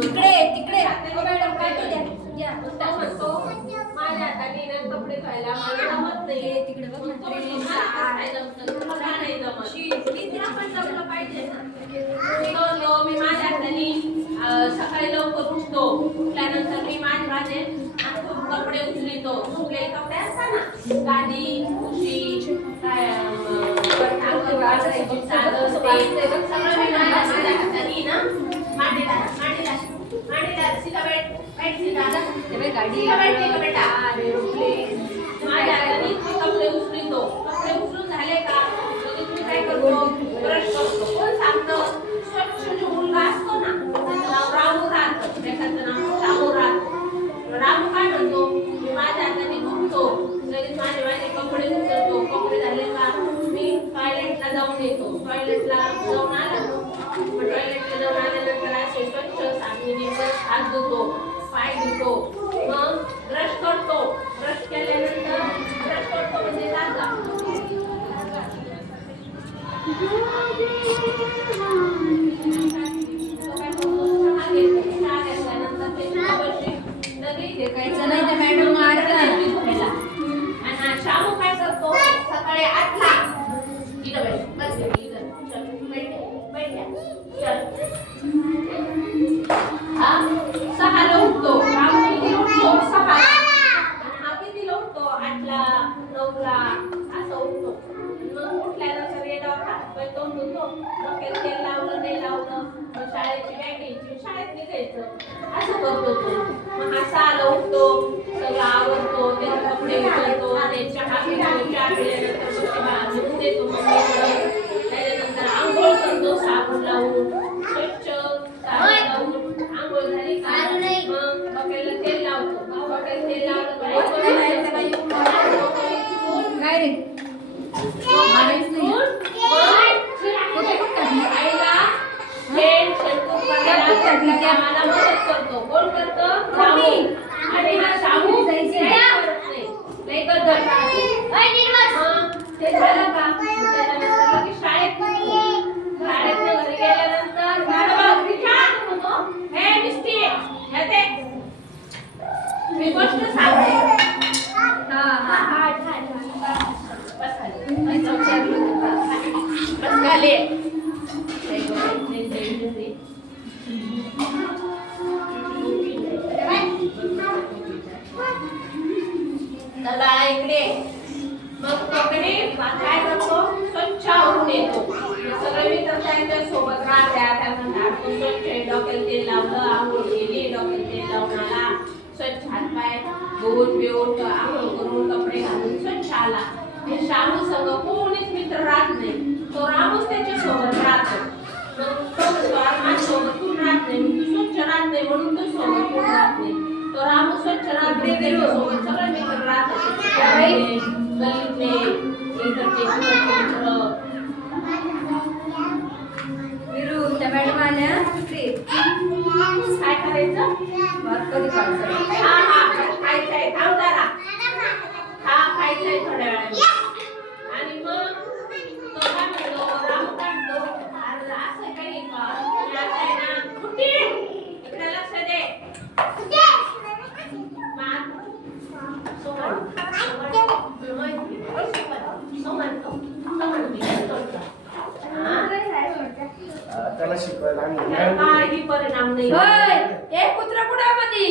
तिकडे तिकडे मॅडम काय द्या म्हणतो माझ्या हाताने कपडे धुवायला मला जमत नाही तिकडे बघ ना नाही जमत पण जमलं पाहिजे ना मी माझ्या हाताने सकाळी लवकर उठतो उठल्यानंतर मी माझे कपडे उचलितो सुकलेले कपडे असतात ना गादी उशी काय सगळं मी माझ्या हाताने ना मांडीला सीधा बैठ गाडी बेटा माझ्या हाताने कपडे उचलितो कपडे उचलून झाले का तुम्ही काय करतो ब्रश करतो कोण सांगतो स्वच्छ जो मुलगा असतो ना रामू राहतो त्याचं नाव रामू राहतो रामू काय म्हणतो मी माझ्या हाताने धुतो लगेच माझे कपडे उचलतो कपडे झाले का मी टॉयलेटला जाऊन येतो टॉयलेटला जाऊन आला मग टॉयलेटला जाऊन आल्यानंतर असे स्वच्छ साबणाने हात धुतो पाय धुतो मग ब्रश करतो ब्रश केल्यानंतर ब्रश करतो म्हणजे दात शामू काय करतो सकाळी 8ला सहाला उठतो उठतो 6ला हा कितीला उठतो 8ला 9ला असं उठतो मग उठल्यानंतर हातपाय तोंड धुतो डोक्यात तेल लावलं नाही लावलं मग शाळेची बॅग घ्यायची शाळेत निघायचं असं करतो तो मग हा 6ला उठतो सगळं आवरतो त्याचे कपडे उचलतो चहा पितो चहा पिल्यानंतर मग देतो त्याच्यानंतर आंघोळ करतो साबण लावून स्वच्छ साबण लावून आंघोळ झाली का मग डोक्याला तेल लावतो डोक्याला तेल लावलं काय रे आईला हेड शेंपू करायला मला मदत करतो कोण करतो रामू आणि हा शामू नाही करत ते झालं का त्याच्यानंतर शाळेत घरी गेल्यानंतर म्हणतो हे दिसते मी गोष्ट सांगते बस झाले चला इकडे मग तिकडे काय करतो स्वच्छ आवरून येतो सगळे मित्र त्यांच्या सोबत राहत्या त्यांना स्वच्छ डोक्याला तेल लावलं आंघोळ केली डोक्याला तेल लावून आला स्वच्छ हातपाय धुवून बिवून आंघोळ करून कपडे घालून स्वच्छ आला हे शामू संग कोणीच मित्र राहत नाही तो रामूच त्याच्या सोबत राहतो माझ्या सोबत तू राहत नाही तू स्वच्छ राहत नाही म्हणून तू सोबत कोण राहत नाही तो रामू स्वच्छ राहत नाही त्याच्यासोबत सगळे मित्र राहतात गल्लीतले इकडचे मित्र विरू त्या मॅडम आल्या काय करायचं कधी पाहिजे खायचंय थांब जरा खायचंय थोड्या वेळाने आणि मग तो काय म्हणतो रामू काढतो असं काही का आता आहे ना कुठे इकडे लक्ष दे त्याला शिकवायला काही परिणाम नाही एक कुत्रा कुठे मध्ये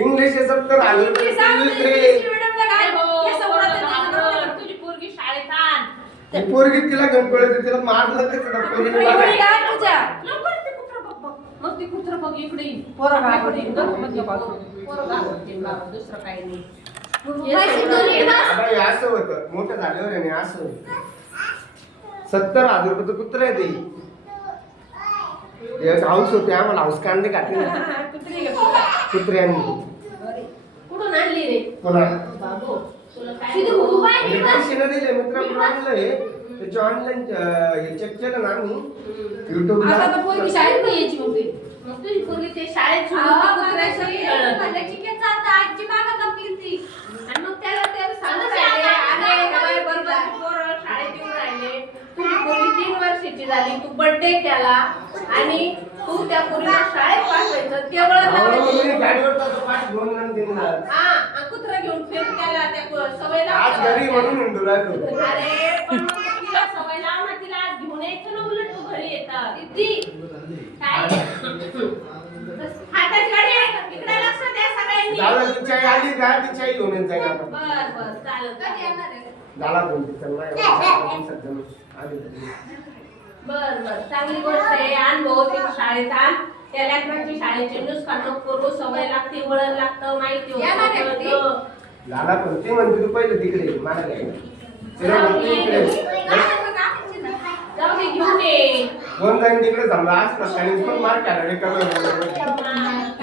इंग्लिश तर आलं तुझी पोरगी शाळेत आण पोरगी तिला घेऊन पळते तिला मारलं तर तिला मग ती कुत्र बघ इकडे दुसरं काही नाही असं होतं मोठं झाल्यावर आहे असं होतं 70,000 रुपये कुत्र आहे ते हाऊस होते आम्हाला हाऊस कांदे घातले कुत्र्यांनी कुठून आणली रे कोणा बाबू तुला काय पैसे न दिले मित्राकडून आणलंय त्याची ऑनलाईन हे चेक केलं ना आम्ही युट्यूबला शाळेत नाही यायची मग तुझी पोरगी ते शाळेत आजी मागत फिरती आणि मग त्याला सांगत राहिले बरोबर पोरं शाळेत येऊन राहिले तुझी पोरगी 3 वर्षाची झाली तू बर्थडे केला आणि तू त्या मुलीला शाळेत पाठवायचं केवळ मी गाडीवर जातो, पाठ घेऊन आणि देणार. हा कुत्रा घेऊन फिर त्याला त्या सवय आज घरी म्हणून म्हणतो राहिलो. अरे पण मग तिला सवय लाव ना, तिला आज घेऊन यायचं ना, उलट तू घरी येतात काय हाताची गाडी आहे, इकडे लक्ष द्या सगळ्यांनी. झालं तिची आई आली का तिची आई घेऊन येत जाईल आपण. बर चालेल कधी येणार आहे? झाला दोन दिवसांना आली. बर चांगली गोष्ट आहे. अनुभव ते शाळेचा त्या लेकरांची शाळेचे नुसकान नको करू, सवय लागते, वळण लागतं, माहिती येणार आहे ती? होतं. झाला पण ते म्हणते तू पहिले तिकडे मला काय तिला म्हणते इकडे जाऊ दे घेऊन ये. दोन जाईन तिकडे समजा आज पण मार काढा रे कमी हा.